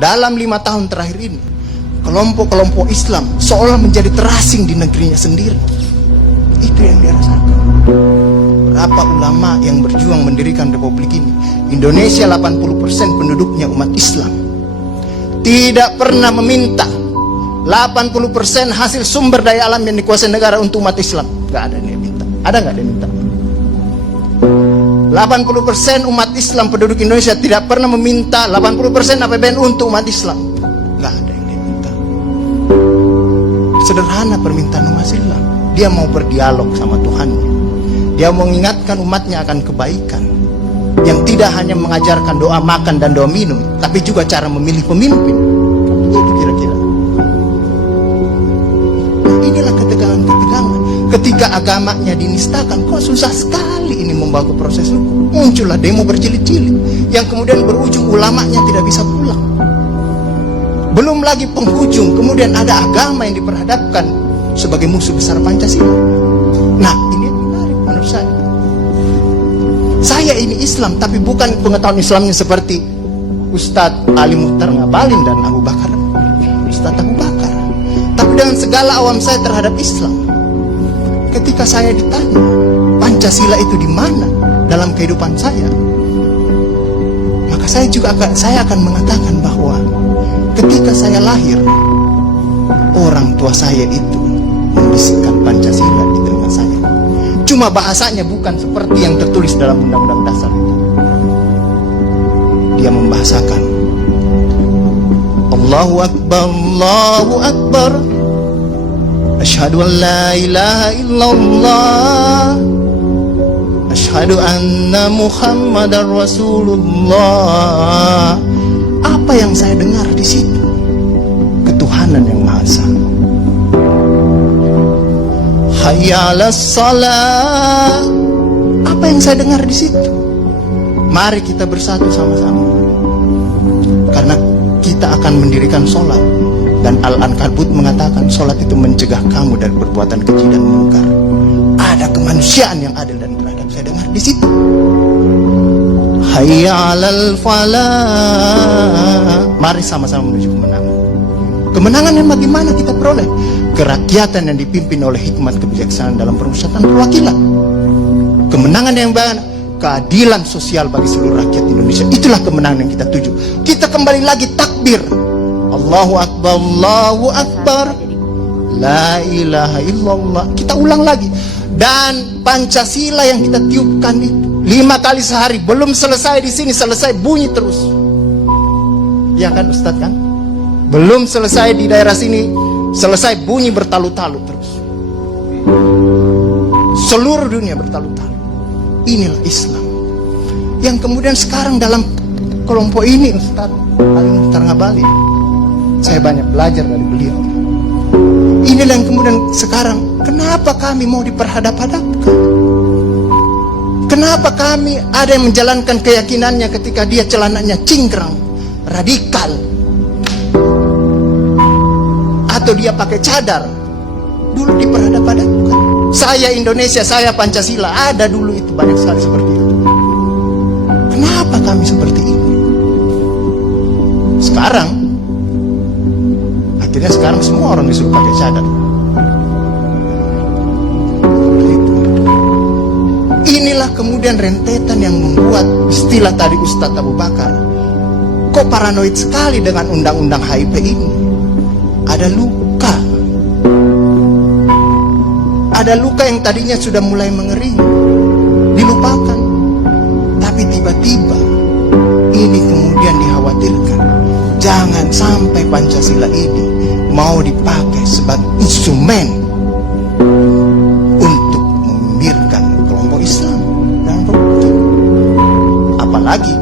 dalam 5 tahun terakhir ini, kelompok-kelompok Islam seolah menjadi terasing di negerinya sendiri. Itu yang dia rasakan. Berapa ulama yang berjuang mendirikan republik ini? Indonesia 80% penduduknya umat Islam. Tidak pernah meminta 80% hasil sumber daya alam yang dikuasai negara untuk umat Islam. Gak ada yang minta. Ada gak dia minta? 80% umat Islam penduduk Indonesia tidak pernah meminta 80% APBN untuk umat Islam. Gak ada yang dia minta. Sederhana permintaan umat Islam. Dia mau berdialog sama Tuhannya. Dia mengingatkan umatnya akan kebaikan, yang tidak hanya mengajarkan doa makan dan doa minum, tapi juga cara memilih pemimpin. Itu kira-kira. Nah, inilah ketegangan-ketegangan. Ketika agamanya dinistakan, kok susah sekali ini membawa ke proses hukum. Muncullah demo berjilid-jilid, yang kemudian berujung ulamanya tidak bisa pulang. Belum lagi penghujung, kemudian ada agama yang diperhadapkan sebagai musuh besar Pancasila. Nah, ini yang menarik menurut saya. Saya ini Islam, tapi bukan pengetahuan Islamnya seperti Ustadz Ali Muhtar Ngabalin dan Abu Bakar, Ustadz Abu Bakar. Tapi dengan segala awam saya terhadap Islam, ketika saya ditanya Pancasila itu di mana dalam kehidupan saya, maka saya akan mengatakan bahwa ketika saya lahir, orang tua saya itu membisikkan Pancasila di telinga saya. Cuma bahasanya bukan seperti yang tertulis dalam Undang-Undang Dasar itu. Dia membahasakan Allahu Akbar, Allahu Akbar, asyhadu an la ilaha illallah, asyhadu anna Muhammadar Rasulullah. Apa yang saya dengar di situ? Ketuhanan yang Maha Esa. Hayya 'alas shalah. Apa yang saya dengar di situ? Mari kita bersatu sama-sama, karena kita akan mendirikan sholat. Dan Al-Ankabut mengatakan sholat itu mencegah kamu dari perbuatan keji dan mungkar. Ada kemanusiaan yang adil dan beradab. Saya dengar di situ. Hayya 'alal falah. Mari sama-sama menuju kemenangan. Kemenangan yang bagaimana kita peroleh? Kerakyatan yang dipimpin oleh hikmat kebijaksanaan dalam permusyawaratan perwakilan. Kemenangan yang bagaimana? Keadilan sosial bagi seluruh rakyat Indonesia. Itulah kemenangan yang kita tuju. Kita kembali lagi takbir, Allahu Akbar, Allahu Akbar, la ilaha illallah. Kita ulang lagi. Dan Pancasila yang kita tiupkan itu 5 kali sehari, belum selesai di sini, selesai bunyi terus. Ya kan Ustadz kan? Belum selesai di daerah sini, selesai bunyi bertalu-talu terus. Seluruh dunia bertalu-talu. Inilah Islam yang kemudian sekarang dalam kelompok ini, Ustadz Ali Muhtar Ngabalin, saya banyak belajar dari beliau. Inilah yang kemudian sekarang, kenapa kami mau diperhadap-hadapkan? Kenapa kami ada yang menjalankan keyakinannya ketika dia celananya cingkrang, radikal, atau dia pakai cadar, dulu diperhadap-hadapkan. Saya Indonesia, saya Pancasila, ada dulu itu banyak sekali seperti itu. Kenapa kami seperti ini? Sekarang, akhirnya sekarang semua orang disuruh pakai cadar. Inilah kemudian rentetan yang membuat istilah tadi Ustadz Abu Bakar, kok paranoid sekali dengan undang-undang HIP ini. Ada luka. Ada luka yang tadinya sudah mulai mengering, dilupakan. Tapi tiba-tiba ini kemudian dikhawatirkan, jangan sampai Pancasila ini mau dipakai sebagai instrumen untuk membibirkan kelompok Islam dan kelompok ini. Apalagi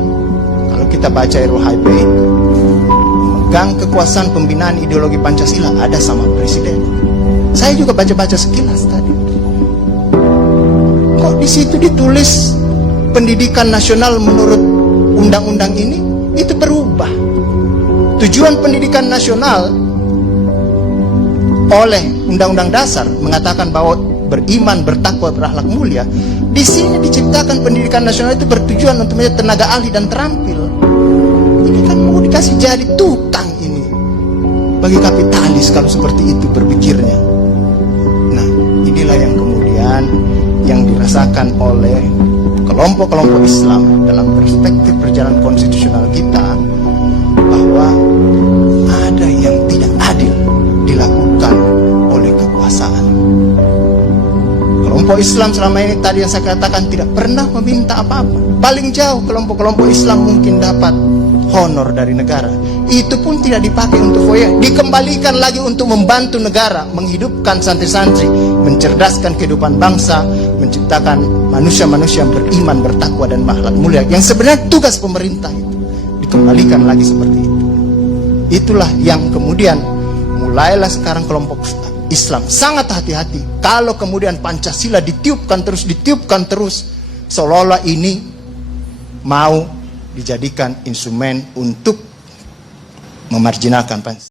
kalau kita baca RUU-HIP itu, memegang kekuasaan pembinaan ideologi Pancasila ada sama presiden. Saya juga baca-baca sekilas tadi. Kok di situ ditulis pendidikan nasional menurut undang-undang ini itu berubah. Tujuan pendidikan nasional oleh Undang-Undang Dasar mengatakan bahwa beriman, bertakwa, berakhlak mulia. Di sini diciptakan pendidikan nasional itu bertujuan untuk menjadi tenaga ahli dan terampil. Ini kan mau dikasih jadi tukang. bagi kapitalis kalau seperti itu berpikirnya. Nah, inilah yang kemudian yang dirasakan oleh kelompok-kelompok Islam dalam perspektif perjalanan konstitusional kita, bahwa ada yang tidak adil dilakukan oleh kekuasaan. Kelompok Islam selama ini tadi yang saya katakan tidak pernah meminta apa-apa. Paling jauh kelompok-kelompok Islam mungkin dapat honor dari negara, itu pun tidak dipakai untuk foya, dikembalikan lagi untuk membantu negara menghidupkan santri-santri, mencerdaskan kehidupan bangsa, menciptakan manusia-manusia yang beriman, bertakwa dan akhlak mulia, yang sebenarnya tugas pemerintah itu dikembalikan lagi seperti itu. Itulah yang kemudian mulailah sekarang kelompok Islam sangat hati-hati kalau kemudian Pancasila ditiupkan terus, seolah-olah ini mau dijadikan instrumen untuk memarjinalkan Pancasila.